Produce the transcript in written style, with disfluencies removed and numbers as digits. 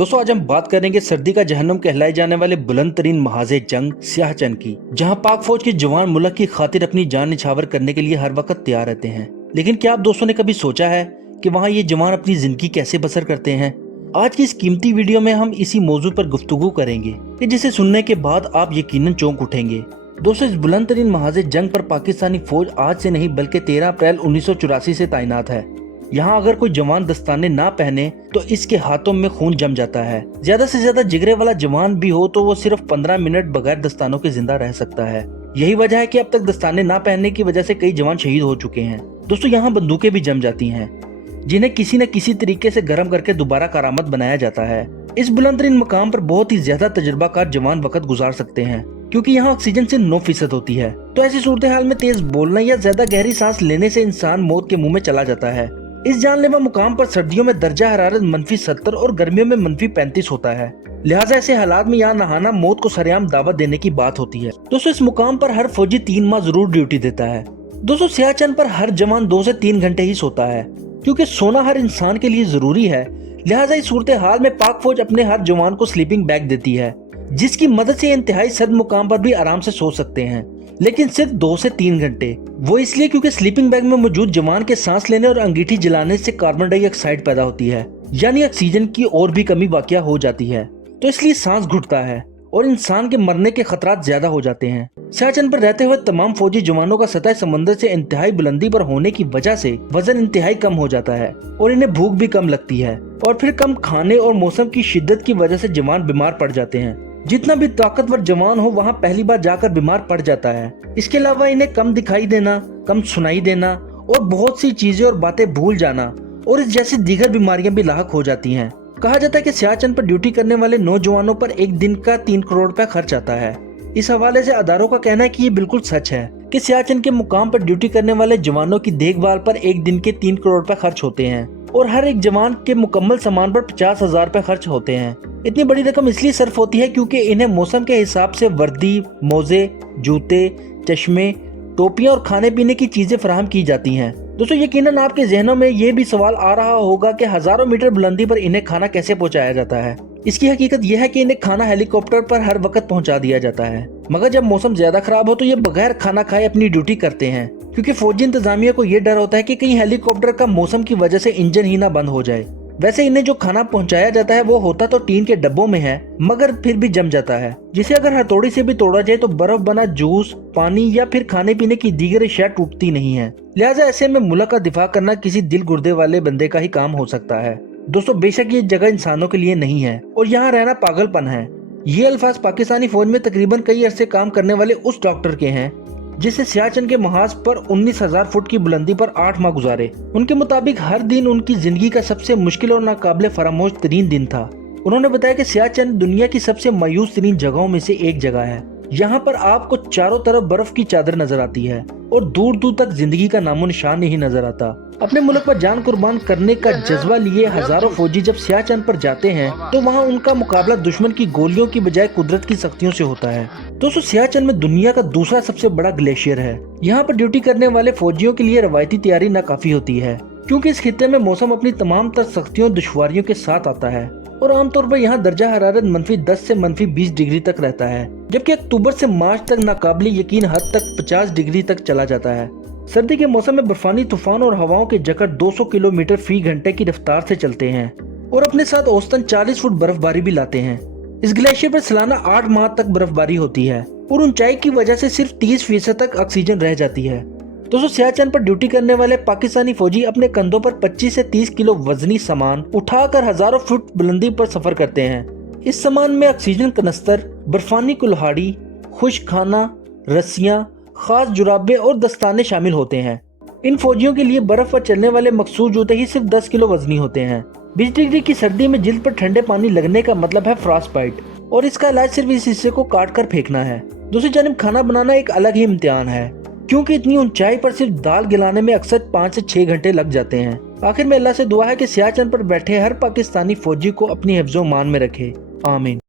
दोस्तों आज हम बात करेंगे सर्दी का जहन्नुम कहलाए जाने वाले बुलंद तरीन महाज़े जंग सियाचिन की, जहां पाक फौज के जवान मुल्क की खातिर अपनी जान निछावर करने के लिए हर वक्त तैयार रहते हैं। लेकिन क्या आप दोस्तों ने कभी सोचा है कि वहां ये जवान अपनी जिंदगी कैसे बसर करते हैं? आज की इस कीमती वीडियो में हम इसी मौजू पर गुफ्तगू करेंगे कि जिसे सुनने के बाद आप यकीनन चौंक उठेंगे। दोस्तों इस बुलंद तरीन महाज़े जंग पर पाकिस्तानी फौज आज से नहीं बल्कि 13 अप्रैल 1984 से तैनात है। यहाँ अगर कोई जवान दस्ताने ना पहने तो इसके हाथों में खून जम जाता है। ज्यादा से ज्यादा जिगरे वाला जवान भी हो तो वो सिर्फ 15 मिनट बगैर दस्तानों के जिंदा रह सकता है। यही वजह है कि अब तक दस्ताने ना पहनने की वजह से कई जवान शहीद हो चुके हैं। दोस्तों यहाँ बंदूकें भी जम जाती हैं, जिन्हें किसी न किसी तरीके से गर्म करके दोबारा कारामद बनाया जाता है। इस बुलंदतरीन मकाम पर बहुत ही ज्यादा तजुर्बाकार जवान वक्त गुजार सकते हैं, क्योंकि यहाँ ऑक्सीजन से 9% होती है। तो ऐसी सूरत हाल में तेज बोलना या ज्यादा गहरी सांस लेने से इंसान मौत के मुंह में चला जाता है। इस जानलेवा मुकाम पर सर्दियों में दर्जा हरारत -70 और गर्मियों में -35 होता है। लिहाजा ऐसे हालात में यहाँ नहाना मौत को सरेआम दावत देने की बात होती है। दोस्तों इस मुकाम पर हर फौजी 3 माह जरूर ड्यूटी देता है। दोस्तों सियाचिन पर हर जवान 2 से 3 घंटे ही सोता है, क्योंकि सोना हर इंसान के लिए जरूरी है। लिहाजा इस सूरत हाल में पाक फौज अपने हर जवान को स्लीपिंग बैग देती है, जिसकी मदद से इंतहाई सर्द मुकाम पर भी आराम से सो सकते हैं, लेकिन सिर्फ 2 से 3 घंटे। वो इसलिए क्योंकि स्लीपिंग बैग में मौजूद जवान के सांस लेने और अंगीठी जलाने से कार्बन डाइऑक्साइड पैदा होती है, यानी ऑक्सीजन की और भी कमी वाक़या हो जाती है। तो इसलिए सांस घुटता है और इंसान के मरने के खतरात ज्यादा हो जाते हैं। सियाचिन पर रहते हुए तमाम फौजी जवानों का सतह समंदर से इंतहाई बुलंदी पर होने की वजह से वजन इंतहाई कम हो जाता है और इन्हें भूख भी कम लगती है, और फिर कम खाने और मौसम की शिद्दत की वजह से जवान बीमार पड़ जाते हैं। जितना भी ताकतवर जवान हो वहाँ पहली बार जाकर बीमार पड़ जाता है। इसके अलावा इन्हें कम दिखाई देना, कम सुनाई देना और बहुत सी चीजें और बातें भूल जाना और इस जैसी दीगर बीमारियां भी लाहक हो जाती हैं। कहा जाता है कि सियाचिन पर ड्यूटी करने वाले नौजवानों पर एक दिन का 3 करोड़ रुपया खर्च आता है। इस हवाले से अदारों का कहना है कि ये बिल्कुल सच है कि सियाचिन के मुकाम पर ड्यूटी करने वाले जवानों की देखभाल पर एक दिन के 3 करोड़ रुपए खर्च होते हैं और हर एक जवान के मुकम्मल सामान पर 50,000 रुपए खर्च होते हैं। इतनी बड़ी रकम इसलिए सर्फ होती है क्योंकि इन्हें मौसम के हिसाब से वर्दी, मोजे, जूते, चश्मे, टोपियां और खाने पीने की चीजें फराहम की जाती हैं। दोस्तों यकीनन आपके जहनों में ये भी सवाल आ रहा होगा कि हजारों मीटर बुलंदी पर इन्हें खाना कैसे पहुंचाया जाता है। इसकी हकीकत यह है कि इन्हें खाना हेलीकॉप्टर पर हर वक्त पहुंचा दिया जाता है, मगर जब मौसम ज्यादा खराब हो तो ये बगैर खाना खाए अपनी ड्यूटी करते हैं, क्योंकि फौजी इंतजामिया को ये डर होता है कि कहीं हेलीकॉप्टर का मौसम की वजह से इंजन ही ना बंद हो जाए। वैसे इन्हें जो खाना पहुंचाया जाता है वो होता तो टीन के डब्बों में है, मगर फिर भी जम जाता है, जिसे अगर हथौड़ी से भी तोड़ा जाए तो बर्फ बना जूस, पानी या फिर खाने पीने की दीगर अशिया टूटती नहीं है। लिहाजा ऐसे में मुल्क का दिफा करना किसी दिल गुर्दे वाले बंदे का ही काम हो सकता है। दोस्तों बेशक ये जगह इंसानों के लिए नहीं है और यहाँ रहना पागलपन है। ये अल्फाज पाकिस्तानी फौज में तकरीबन कई अरसे काम करने वाले उस डॉक्टर के हैं जिससे सियाचिन के महाज पर 19,000 फुट की बुलंदी पर 8 माह गुजारे। उनके मुताबिक हर दिन उनकी जिंदगी का सबसे मुश्किल और नाकाबिले फरामोश तरीन दिन था। उन्होंने बताया कि सियाचिन दुनिया की सबसे मायूस तरीन जगहों में से एक जगह है। यहाँ पर आपको चारों तरफ बर्फ की चादर नजर आती है और दूर दूर तक जिंदगी का नामो निशान नहीं नजर आता। अपने मुल्क पर जान कुर्बान करने का जज्बा लिए हजारों फौजी जब सियाचिन पर जाते हैं तो वहाँ उनका मुकाबला दुश्मन की गोलियों की बजाय कुदरत की सख्तियों से होता है। दोस्तों सियाचिन में दुनिया का दूसरा सबसे बड़ा ग्लेशियर है। यहाँ पर ड्यूटी करने वाले फौजियों के लिए रवायती तैयारी नाकाफी होती है, क्योंकि इस खित्ते में मौसम अपनी तमाम तर सख्तियों दुश्वारियों के साथ आता है और आमतौर पर यहाँ दर्जा हरारत -10 से -20 डिग्री तक रहता है, जबकि अक्टूबर से मार्च तक नाकाबिले यकीन हद तक 50 डिग्री तक चला जाता है। सर्दी के मौसम में बर्फानी तूफान और हवाओं के जकड़ 200 किलोमीटर फी घंटे की रफ्तार से चलते हैं और अपने साथ औसतन 40 फुट बर्फबारी भी लाते हैं। इस ग्लेशियर पर सालाना 8 माह तक बर्फबारी होती है और ऊंचाई की वजह से सिर्फ 30% तक ऑक्सीजन रह जाती है। दोस्तों सियाचिन पर ड्यूटी करने वाले पाकिस्तानी फौजी अपने कंधों पर 25 से 30 किलो वजनी सामान उठाकर हजारों फुट बुलंदी पर सफर करते हैं। इस सामान में ऑक्सीजन कनस्तर, बर्फानी कुल्हाड़ी, खुश्क खाना, रस्सियां, खास जुराबे और दस्ताने शामिल होते हैं। इन फौजियों के लिए बर्फ पर चलने वाले मखसूस जूते ही सिर्फ 10 किलो वजनी होते हैं। 20 डिग्री की सर्दी में जिल्द पर ठंडे पानी लगने का मतलब है फ्रॉस्ट बाइट, और इसका इलाज सिर्फ इस हिस्से को काट कर फेंकना है। दूसरी जानिब खाना बनाना एक अलग ही इम्तिहान है, क्योंकि इतनी ऊंचाई पर सिर्फ दाल गिलाने में अक्सर 5 से 6 घंटे लग जाते हैं। आखिर में अल्लाह से दुआ है कि सियाचिन पर बैठे हर पाकिस्तानी फौजी को अपनी हिफ्ज़ो मान में रखे। आमीन।